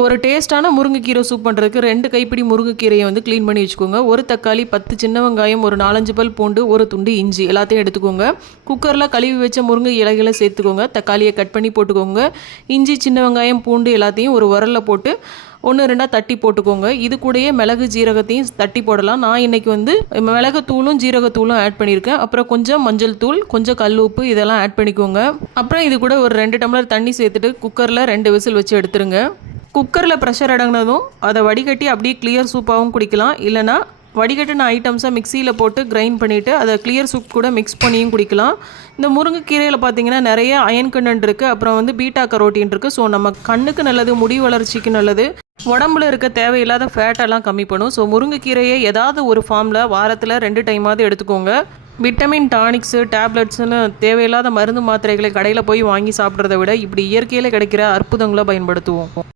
ஒரு டேஸ்ட்டான முருங்கைக்கீரை சூப் பண்ணுறதுக்கு 2 கைப்பிடி முருங்கைக்கீரையை வந்து க்ளீன் பண்ணி வச்சுக்கோங்க. ஒரு தக்காளி, 10 சின்ன வெங்காயம், ஒரு 4-5 பல் பூண்டு, ஒரு துண்டு இஞ்சி எல்லாத்தையும் எடுத்துக்கோங்க. குக்கரில் கழுவி வச்ச முருங்கை இலைகளை சேர்த்துக்கோங்க. தக்காளியை கட் பண்ணி போட்டுக்கோங்க. இஞ்சி, சின்ன வெங்காயம், பூண்டு எல்லாத்தையும் ஒரு உரலில் போட்டு 1-2 தட்டி போட்டுக்கோங்க. இது கூடயே மிளகு ஜீரகத்தையும் தட்டி போடலாம். நான் இன்றைக்கி வந்து மிளகுத்தூளும் ஜீரகத்தூளும் ஆட் பண்ணியிருக்கேன். அப்புறம் கொஞ்சம் மஞ்சள் தூள், கொஞ்சம் கல் உப்பு இதெல்லாம் ஆட் பண்ணிக்கோங்க. அப்புறம் இது கூட ஒரு 2 டம்ளர் தண்ணி சேர்த்துட்டு குக்கரில் 2 விசில் வச்சு எடுத்துருங்க. குக்கரில் ப்ரெஷர் அடங்கினதும் அதை வடிகட்டி அப்படியே கிளியர் சூப்பாகவும் குடிக்கலாம். இல்லைனா வடிகட்டின ஐட்டம்ஸை மிக்சியில் போட்டு கிரைண்ட் பண்ணிவிட்டு அதை கிளியர் சூப் கூட மிக்ஸ் பண்ணியும் குடிக்கலாம். இந்த முருங்கைக்கீரையில் பார்த்திங்கன்னா நிறைய அயன் கண்டென்ட் இருக்குது. அப்புறம் வந்து பீட்டா கரோட்டின் இருக்குது. ஸோ நம்ம கண்ணுக்கு நல்லது, முடி வளர்ச்சிக்கு நல்லது, உடம்புல இருக்க தேவையில்லாத ஃபேட்டெல்லாம் கம்மி பண்ணும். ஸோ முருங்கைக்கீரையை ஏதாவது ஒரு ஃபார்மில் வாரத்தில் 2 டைமாவது எடுத்துக்கோங்க. விட்டமின் டானிக்ஸு, டேப்லெட்ஸுன்னு தேவையில்லாத மருந்து மாத்திரைகளை கடையில் போய் வாங்கி சாப்பிட்றத விட இப்படி இயற்கையில் கிடைக்கிற அற்புதங்களை பயன்படுத்துவோம்.